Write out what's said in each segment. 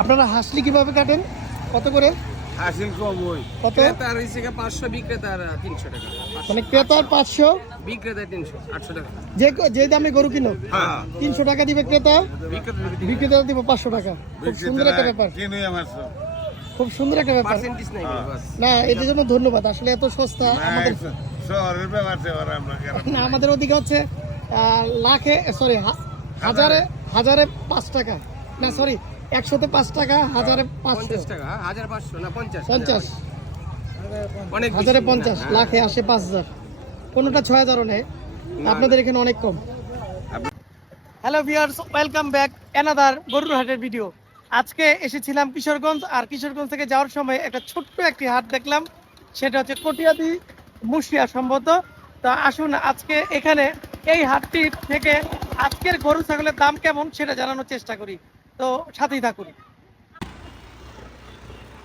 আপনারা হাসলি কীভাবে কাটেন? কত করে? হাসিল কম ওই। কত? ক্রেতার হিসেবে পাঁচশো বিক্রেতার তিনশো টাকা। মানে ক্রেতার পাঁচশো? বিক্রেতার তিনশো আটশো টাকা। যে যে দামে গরু কিনো? হ্যাঁ। তিনশো টাকা দিবে ক্রেতা? বিক্রেতা দিব পাঁচশো টাকা। খুব সুন্দর একটা ব্যাপার। খুব সুন্দর একটা ব্যাপার। না এটার জন্য ধন্যবাদ। আসলে এত সস্তা না আমাদের ওদিকে হচ্ছে লাখে সরি হাজারে। হাজারে পাঁচ টাকা। না সরি একশোতে পাঁচ টাকা হাজারে পঞ্চাশ টাকা হ্যাঁ? হাজার পাঁচশো না পঞ্চাশ? পঞ্চাশ। অনেক হাজারে পঞ্চাশ লাখে আসে পাঁচ হাজার। কোনোটা ছয় হাজারও আপনাদের এখানে অনেক কম। Hello viewers welcome back another গরুর হাটের ভিডিও আজকে এসেছিলাম কিশোরগঞ্জ আর কিশোরগঞ্জ থেকে যাওয়ার সময় একটা ছোট্ট একটি হাট দেখলাম। সেটা হচ্ছে কটিয়াদি মুশিয়া সম্ভবত। তা আসুন আজকে এখানে এই হাটটি থেকে আজকের গরু ছাগলের দাম কেমন সেটা জানানোর চেষ্টা করি। তো সাথেই থাকুন।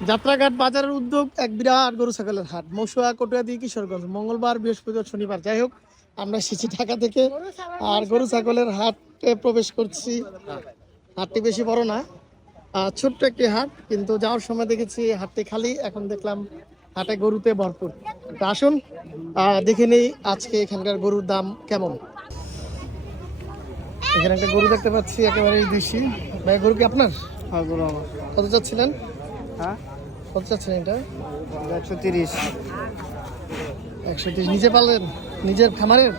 যাত্রাঘাট বাজারের উদ্যোগ এক বিরাট গরু ছাগলের হাট। মশুয়া কটুয়াদি কিশোরগঞ্জ। মঙ্গলবার বৃহস্পতিবার শনিবার। যাই হোক, আমরা এসেছি ঢাকা থেকে। আর গরু ছাগলের হাটে প্রবেশ করছি। হাটটি বেশি বড় না ছোট্ট একটি হাট। কিন্তু যাওয়ার সময় দেখেছি হাটটি খালি। এখন দেখলাম হাটে গরুতে ভরপুর। আসুন দেখে নেই আজকে এখানকার গরুর দাম কেমন। এখানে একটা গরু দেখতে পাচ্ছি একেবারে দেশি। ভাই গরু কি আপনার? হ্যাঁ গরু আমার। কত চাচ্ছিলেন? হ্যাঁ? কত চাচ্ছেন এটা? একশো তিরিশ। একশো তিরিশ। নিজে পালেন নিজের খামারের?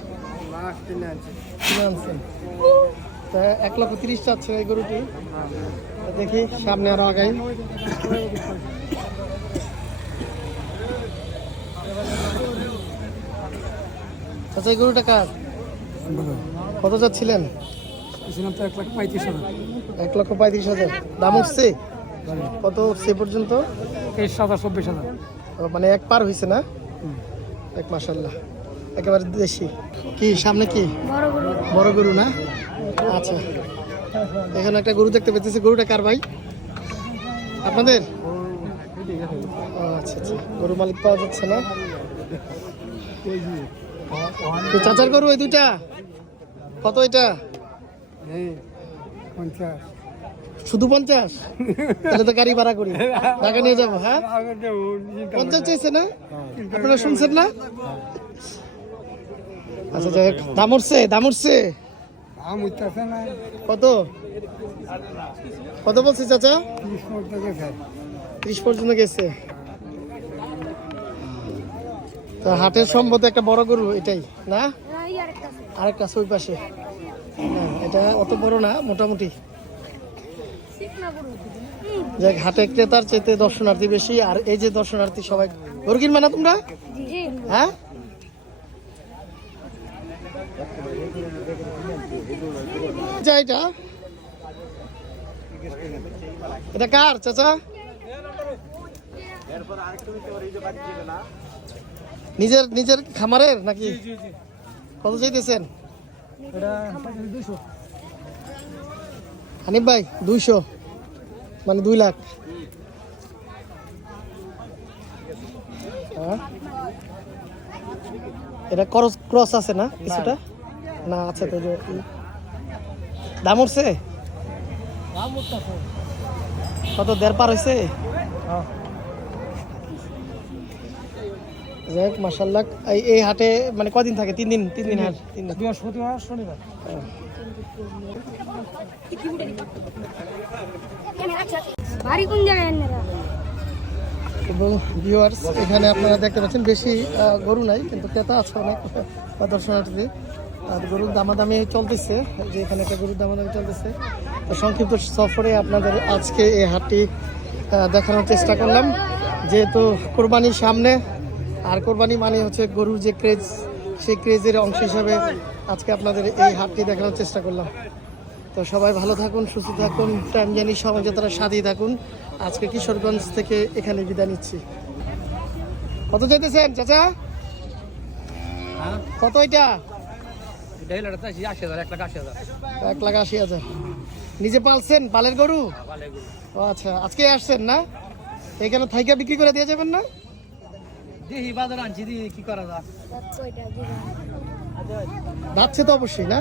আনছেন। তা এক লক্ষ তিরিশ চাচ্ছে এই গরুটি? দেখি সামনে আরও আগাই। আচ্ছা এই গরুটা কার? কত চাচ্ছিলেন? এক লাখ পঁয়ত্রিশ হাজার। এক লক্ষ পঁয়ত্রিশ হাজার। দাম উঠছে? কত উঠছে পর্যন্ত? তেইশ হাজার চব্বিশ হাজার। ও, মানে এক পার হয়েছে না? এক মাসাল্লাহ একেবারে দেশি। কি সামনে কি? বড় গরু। না? আচ্ছা। এখানে একটা গরু দেখতে পেতেছি। গরুটা কার ভাই? আপনাদের? ও, আচ্ছা আচ্ছা। গরু মালিক পাওয়া যাচ্ছে না। চাচার গরু এই দুইটা? কত এটা? পঞ্চাশ। শুধু পঞ্চাশ? তাহলে তো গাড়ি ভাড়া করি। ঢাকা নিয়ে যাব হ্যাঁ? পঞ্চাশ চাইছে না? আপনারা শুনছেন না? আচ্ছা যাই হোক দাম উঠছে দাম উঠছে। কত? কত বলছে চাচা? ত্রিশ পর্যন্ত গেছে। তো হাটের সম্ভবত একটা বড় গরু এটাই না? আরেকটা আছে ওই পাশে। এটা অত বড় না মোটামুটি। যাক হাটে ক্রেতার চাইতে দর্শনার্থী বেশি আর এই যে দর্শনার্থী সবাই গরু কিনবে না তোমরা? হ্যাঁ? যা এটা? এটা কার চাচা? নিজের নিজের খামারের নাকি? কত চাইতেছেন? হানিফ ভাই দুইশো। মানে দুই লাখ। হ্যাঁ? এটা ক্রস ক্রস আছে না কিছুটা? না আছে তো যে দাম উঠছে? কত দেড় পার হয়েছে যাই হোক মাসাল্লাহ এই এই হাটে মানে কদিন থাকে? তিন দিন তিন দিন হাট? তিন দিন। বৃহস্পতিবার শনিবার। বাড়ি কোন জায়গায় আপনারা এবং ভিউয়ার্স এখানে আপনারা দেখতে পাচ্ছেন বেশি গরু নাই কিন্তু ক্রেতা আছে অনেক দর্শনার্থী। আর গরুর দামাদামি চলতেছে যে এখানে একটা গরুর দামাদামি চলতেছে। তো সংক্ষিপ্ত সফরে আপনাদের আজকে এই হাটটি দেখানোর চেষ্টা করলাম। যেহেতু কোরবানির সামনে আর কোরবানি মানে হচ্ছে গরুর যে ক্রেজ সেই ক্রেজের অংশ হিসাবে আজকে আপনাদের এই হাটটি দেখানোর চেষ্টা করলাম। তো সবাই ভালো থাকুন, সুস্থ থাকুন টাইম জানি সমাজে তারা সাথেই থাকুন। আজকে কিশোরগঞ্জ থেকে এখানে বিদায় নিচ্ছি। কত চাইতেছেন, চাচা? কত এটা? এক লাখ আশি হাজার। নিজে পালছেন? পালের গরু? ও আচ্ছা আজকে আসছেন না? এখানে থাইকা বিক্রি করে দিয়ে যাবেন না? বাজার আনছি দিয়ে কি করা যাচ্ছে তো অবশ্যই না?